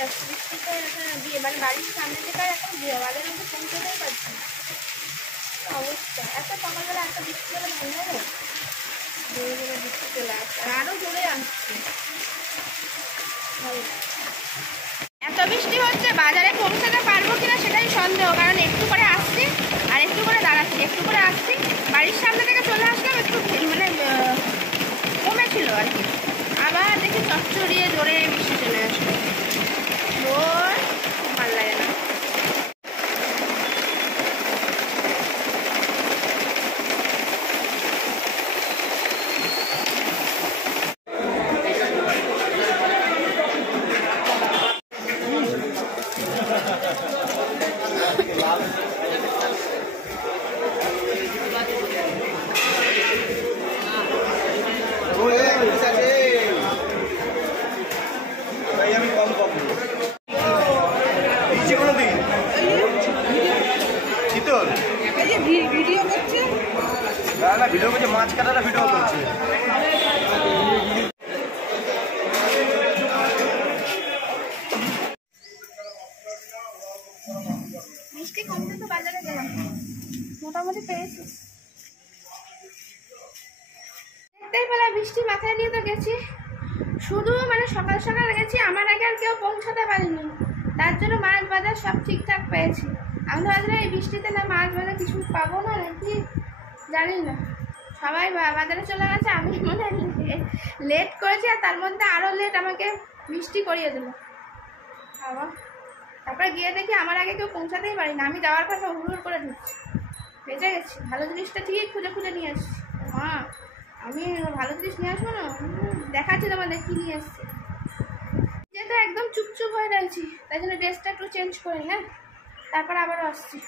যাচ্ছে বৃষ্টিতে, দিয়ে মানে বাড়ির সামনে থেকে এখন দেওয়ালের মধ্যে পৌঁছতেই পারছি না অবস্থা। এত সকালবেলা একটা বৃষ্টি হলে ভালো লাগে, জোরে জোরে বৃষ্টি চলে আসছে আর আরও জোরে আসছে, ভালো লাগে। এত বৃষ্টি হচ্ছে বাজারে পৌঁছাতে পারবো কিনা সেটাই সন্দেহ, কারণ একটু করে আসছি আর একটু করে দাঁড়াচ্ছি, একটু করে আসছি, বাড়ির সামনে থেকে চলে আসলাম, একটু মানে কমেছিল আর কি, আবার দেখি চচ্চড়িয়ে জোরে বৃষ্টি চলে আসবে, জোর ভালো লাগে না। ভিডিও করছে, মাছ কাটাটা ভিডিও করছে। মিষ্টি কমতে তো বাজারে গেলাম, মোটামুটি পেয়েছি। দেখতেই পেলাম বৃষ্টি মাথায় নিয়ে তো গেছি, শুধু মানে সকাল সকাল গেছি, আমার আগে আর কেউ পৌঁছাতে পারিনি, তার জন্য মাছ বাজার সব ঠিকঠাক পেয়েছি। আমি তো ভাবছিলাম এই বৃষ্টিতে না মাছ বাজার কিছু পাবো না নাকি জানি না, সবাই বাজারে চলে গেছে, আমি মনে লেট করেছি আর তার মধ্যে আরও লেট আমাকে বৃষ্টি করিয়ে দিল বাবা। তারপরে গিয়ে দেখি আমার আগে কেউ পৌঁছাতেই পারি না, আমি যাওয়ার পর সব হুড় করে ঢুকছি, বেঁচে গেছি। ভালো জিনিসটা ঠিক খুঁজে খুঁজে নিয়ে আসছি, হ্যাঁ আমি ভালো জিনিস নিয়ে আসবো না, দেখাচ্ছি তোমাদের কী নিয়ে এসছি। যেহেতু একদম চুপচুপ হয়ে রয়েছি তাই জন্য ড্রেসটা একটু চেঞ্জ করি, হ্যাঁ তারপর আবারও আসছি।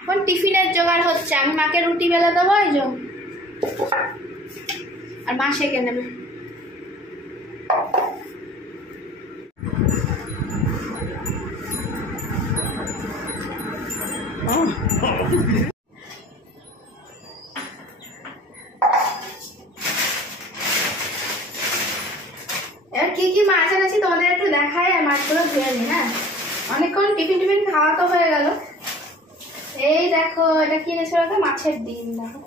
এখন টিফিনের জোগাড় হচ্ছে, আমি মাকে রুটি বেলে দেবো এই জন্য, আর মা সেঁকে নেবে। এবার কি কি মাছ এনেছি তোমাদের একটু দেখায়, আর মাছগুলো ধুয়ে নি। হ্যাঁ অনেকক্ষণ টিফিন খাওয়া তো হয়ে গেল। এই দেখো এটা কি এনেছে বলতো, মাছের ডিম। দেখো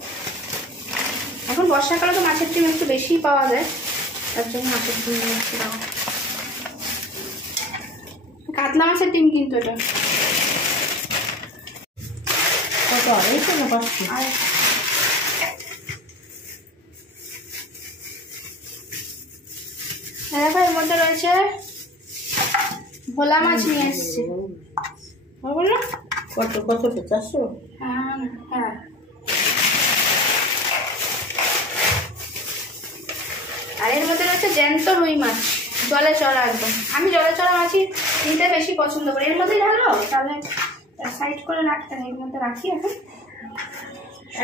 এখন বর্ষাকালে তো মাছের ডিম একটু বেশি পাওয়া যায়, তার জন্য মাছের ডিম এনেছি। কাতলা মাছের ডিম কিন্তু এটা দেখো এর মধ্যে রয়েছে ভোলা মাছ নিয়ে এসছি। বললো কত কত 400? হ্যাঁ আর এর মধ্যে রয়েছে জ্যান্ত রুই মাছ, জলে চড়া একদম। আমি জলে চড়া মাছই নিতে বেশি পছন্দ করি। এর মধ্যে ঢালো, তাহলে সাইড করে রাখতে নেই, এর মধ্যে রাখি এখন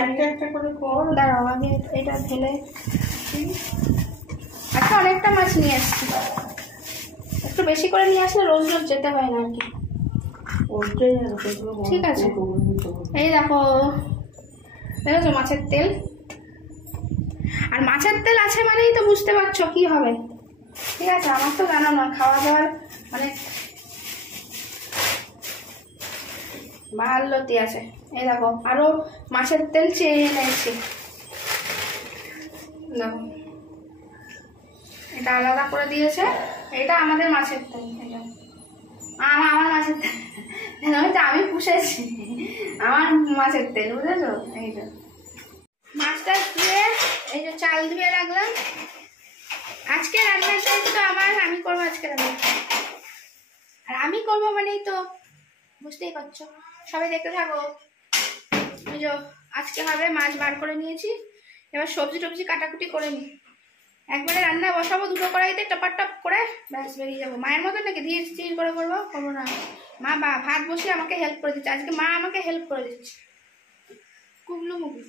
একটা একটা করে কর। দাঁড়াও আমি এটা ঢেলে, আচ্ছা অনেকটা মাছ নিয়ে আসছি, একটু বেশি করে নিয়ে আসলে রোজ রোজ যেতে হয় না আর কি। ঠিক আছে এই দেখো দেখেছো মাছের তেল, আর মাছের তেল আছে মানেই তো বুঝতে পারছো কি হবে। ঠিক আছে আমার তো জানো না খাওয়া দাওয়ার মানে বাহাল্লতি আছে। এই দেখো আরো মাছের তেল চেয়ে এনেছি, দেখো এটা আলাদা করে দিয়েছে, এটা আমাদের মাছের তেল, এটা আমার মাছের তেল, আমি পুষেছি আমার মাছের তেল, বুঝেছো। এই যে মাছটা ধুয়ে এই যে চাল ধুয়ে রাখলাম, আজকে রান্নাটা তো আমার, আমি করবো আজকে রান্না, আর আমি করবো মানেই তো বুঝতেই পারছো, সবাই দেখতে থাকো। এই যে আজকে হবে মাছ বার করে নিয়েছি, এবার সবজি টবজি কাটাকুটি করে নিই, একবারে রান্না বসাবো দুটো কড়াইতে টপার টপ করে, ব্যাস বেরিয়ে যাবো। মায়ের মতো নাকি ধীরে স্থির করে করবো, করবো না। মা ভাত বসিয়ে আমাকে হেল্প করে দিচ্ছে, আজকে মা আমাকে হেল্প করে দিচ্ছে, কুবলু মুগলু।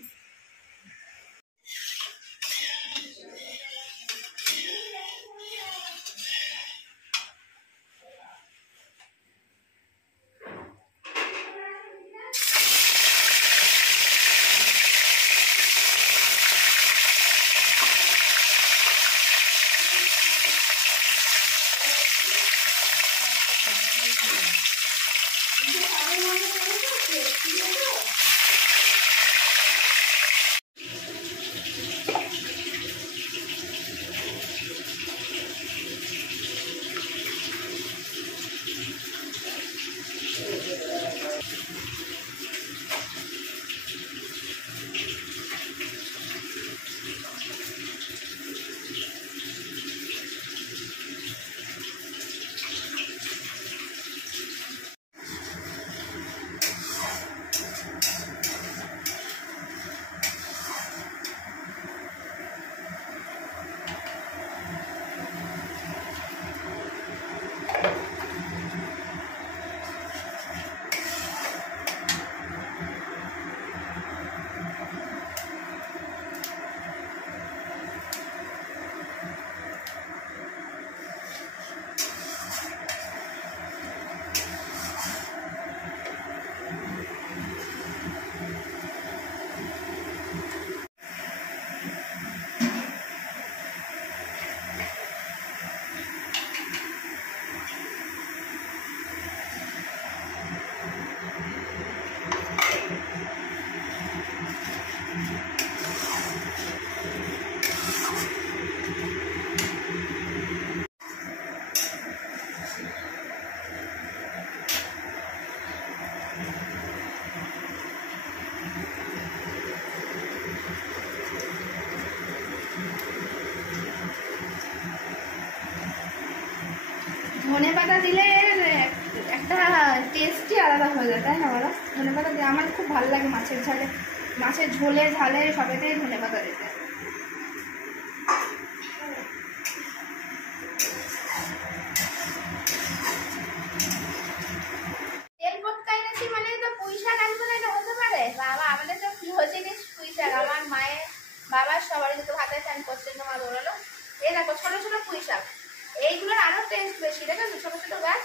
টেস্টই আলাদা হয়ে যায়, তাই না বলো? ধনেপাতা দিয়ে আমার খুব ভালো লাগে মাছের ঝালে, মাছের ঝোলে ঝালে সবেতেই ধনেপাতা দিতে। তেল পটকা এনেছি মানে তো পুঁই শাক আনবো না, এটা হতে পারে? বাবা আমাদের তো প্রিয় জিনিস পুঁই শাক, আমার মায়ের বাবার সবারই তো ভাতের চান পছন্দ, মা দৌড়ালো। এই দেখো ছোট ছোট পুঁই শাক, এইগুলোর আরো টেস্ট বেশি, দেখো ছোট ছোট গাছ।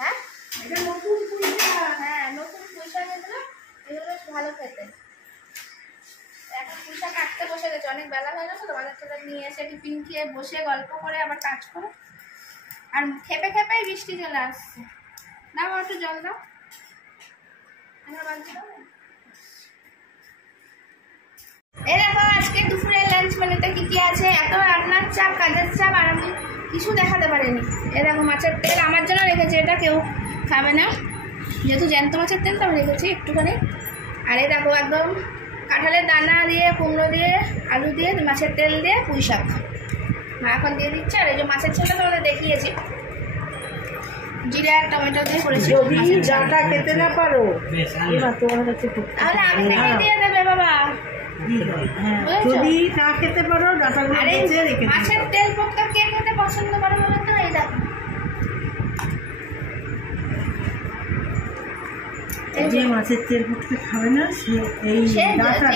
হ্যাঁ এটা নতুন পুঁই শাক, হ্যাঁ নতুন পুঁই শাক, এগুলো এগুলো বেশ ভালো খেতে। এখন পুঁই শাক কাটতে বসে গেছে, অনেক বেলা হয়ে গেছে তো, বাজার থেকে নিয়ে এসে টিফিন খেয়ে বসে গল্প করে আবার কাজ করে, আর খেপে খেপেই বৃষ্টি চলে আসছে। দাও একটু জল দাও, আমার বালতি দাও। এই দেখো আজকে দুপুরে লাঞ্চ মেনুতে কি কি আছে, এত রান্নার চাপ, কাজের চাপ, আর আমি কিছু দেখাতে পারিনি। এই দেখো মাছের তেল আমার জন্য রেখেছি, এটা কেউ খাবে না যেহেতু জ্যান্ত মাছের তেল, তো আমি রেখেছি একটুখানি। আর এই দেখো একদম কাঁঠালের দানা দিয়ে, কুমড়ো দিয়ে, আলু দিয়ে, মাছের তেল দিয়ে পুঁই শাক মা এখন দিয়ে দিচ্ছে। আর এই যে মাছের ছেলে তোমাদের দেখিয়েছি, জিরা আর টমেটো দিয়ে করেছি। যদি ডাটা খেতে না পারো এবার তোমার কাছে তাহলে আমি থেকে দিয়ে দেবে বাবা। হ্যাঁ, যদি না খেতে পারো ডাটাগুলো আরে ভেজে রেখে দিতে মাছের পারো। তেল পটকা কে খেতে পছন্দ করে বলো তো? এই দেখো যে মাছের তেল ফুটকে খাবে না সে এই ডাটা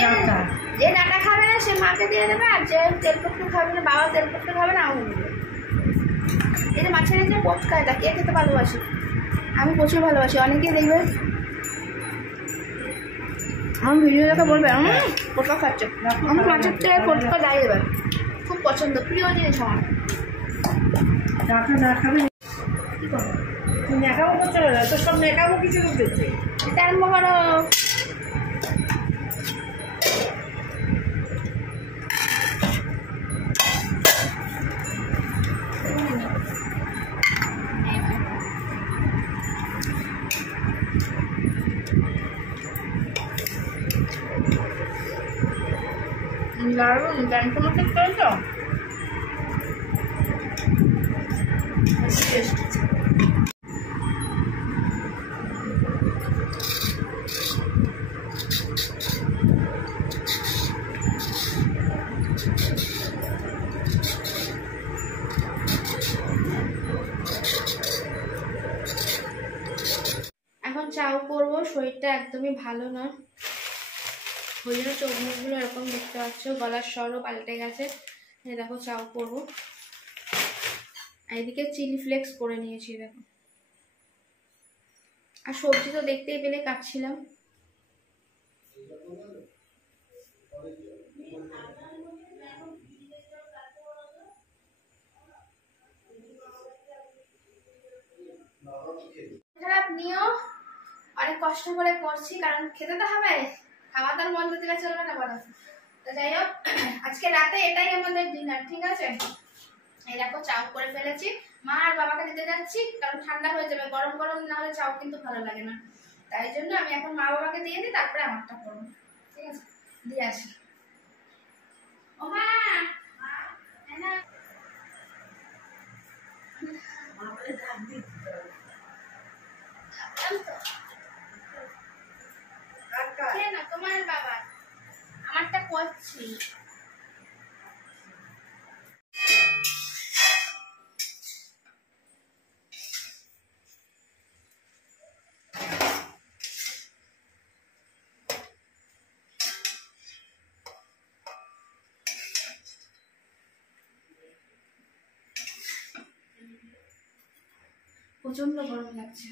যে ডাটা খাবে না সে মাকে দিয়ে দেবে, আর যে তেল পটকা খাবে না, বাবা তেল পটকা খাবে না আমি দেবে। এই যে মাছের এই যে পটকা, এটা কে খেতে ভালোবাসি? আমি প্রচুর ভালোবাসি। অনেকেই দেখবে আমার ভিডিও দেখে বলবে পটকা খাচ্ছে, আমার মাছের তেল পটকা দাঁড়িয়ে দেবে, খুব পছন্দ, প্রিয় জিনিস আমার। ডাটা না খাবে কী করবো? নেকামো করছে না, তো সব নেকামো কিছু উঠেছে। এটা আরম্ভ করো। দারুণ জ্যান্ত মাছের তেল তো এখন চাও করবো, শরীরটা একদমই ভালো না, ওই জন্য চোখ মুখগুলো এরকম দেখতে পাচ্ছ, গলার স্বরও পাল্টে গেছে। এই দেখো চাও করবো, এদিকে চিলি ফ্লেক্স করে নিয়েছি দেখো, আর সবজি তো দেখতেই পেলে কাটছিলাম। খারাপ নিয়েও অনেক কষ্ট করে করছি, কারণ খেতে তো হবে, খাওয়া দাওয়ার মন দিলে চলবে না বলো। তো যাই হোক আজকে রাতে এটাই আমাদের ডিনার, ঠিক আছে? এই দেখো চাউ করে ফেলেছি, মা আর বাবাকে দিতে যাচ্ছি, কারণ ঠান্ডা হয়ে যাবে, গরম গরম না হলে চাউ কিন্তু ভালো লাগে না, তাই জন্য আমি এখন মা বাবাকে দিয়ে দিই, তারপরে আমারটা করবো, ঠিক আছে? দিয়ে আসি। ও মা তোমার বাবা, আমারটা করছি। প্রচন্ড গরম লাগছে।